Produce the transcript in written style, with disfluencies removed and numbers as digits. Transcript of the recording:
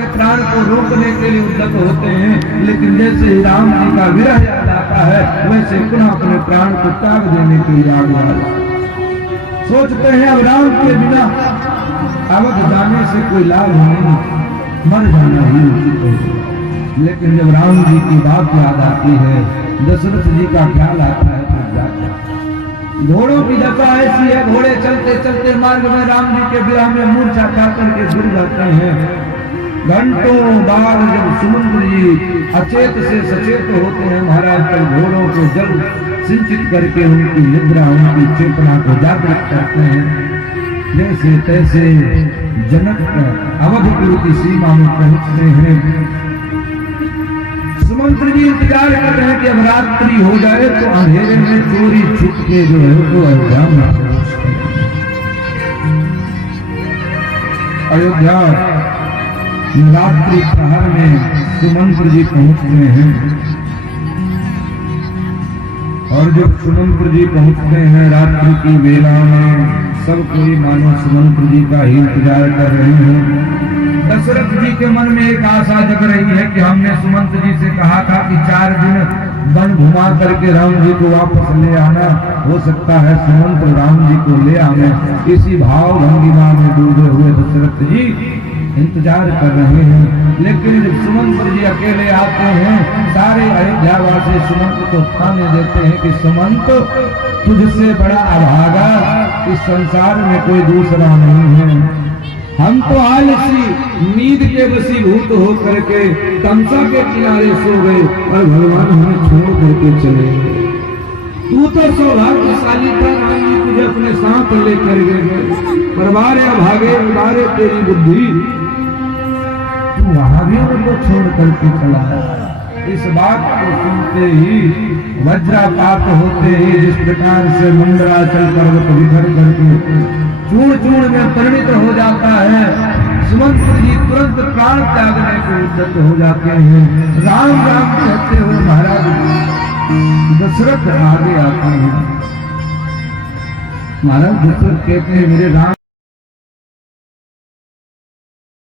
अपने प्राण को रोकने के लिए उद्यत होते हैं, लेकिन जैसे ही राम जी का विरह याद आता है वैसे पुनः अपने प्राण को त्याग देने के लिए आगे सोचते हैं अब राम के बिना अवध जाने से कोई लाभ नहीं, मर जाना ही उचित है। लेकिन जब राम जी की बात याद आती है, दशरथ जी का ख्याल आता है तो जाता। घोड़ों की दशा ऐसी है, घोड़े चलते चलते मार्ग में राम जी के विरह में मूर्छा खा करके गिर जाते हैं। घंटों बार जब सुमंत्र जी अचेत से सचेत होते हैं महाराज, तब घोड़ों को जल सिंचित करके उनकी निद्रा उनकी चेतना को जागृत करते हैं। जैसे तैसे जनक अवधपुर की सीमा में पहुंचते हैं। सुमंत्र जी इंतजार कर रहे हैं कि अब रात्रि हो जाए तो अंधेरे में चोरी छुप के जो है वो अयोध्या में अयोध्या रात्रि प्रहर में सुमंत्र जी पहुंचते हैं। और जब सुमंत्र जी पहुंचते हैं रात्रि की वेला में, सब कोई मानो सुमंत्र जी का ही इंतजार कर रहे हैं। दशरथ जी के मन में एक आशा जग रही है कि हमने सुमंत्र जी से कहा था कि 4 दिन वन घुमा करके राम जी को वापस ले आना, हो सकता है सुमंत्र राम जी को ले आने। इसी भाव भंगिमा में डूबे हुए दशरथ जी इंतजार कर रहे हैं। लेकिन जब सुमंत्र जी अकेले आते हैं, सारे अयोध्यावासी सुमंत्र को ठाने देते हैं कि सुमंत तुझसे बड़ा अभागा इस संसार में कोई दूसरा नहीं है। हम तो आलसी नींद के वशीभूत हो करके तमसा के किनारे सो गए और भगवान हमें छोड़ करके चले गए। तू तो सौभाग्यशाली था, राम जी तुझे अपने साथ लेकर गए, पर बारे अभागे बारे तेरी बुद्धि, तू वहां भी उनको छोड़ करके चला। इस बात को सुनते ही वज्रपात होते ही जिस प्रकार से मंदराचल पर्वत बिखर करके चूर्ण चूर्ण में परिणित हो जाता है, सुमंत्र जी तुरंत प्राण त्यागने को उद्यत हो जाते हैं। राम राम कहते हुए महाराज दशरथ आगे आते हैं। महाराज दशरथ कहते हैं मेरे राम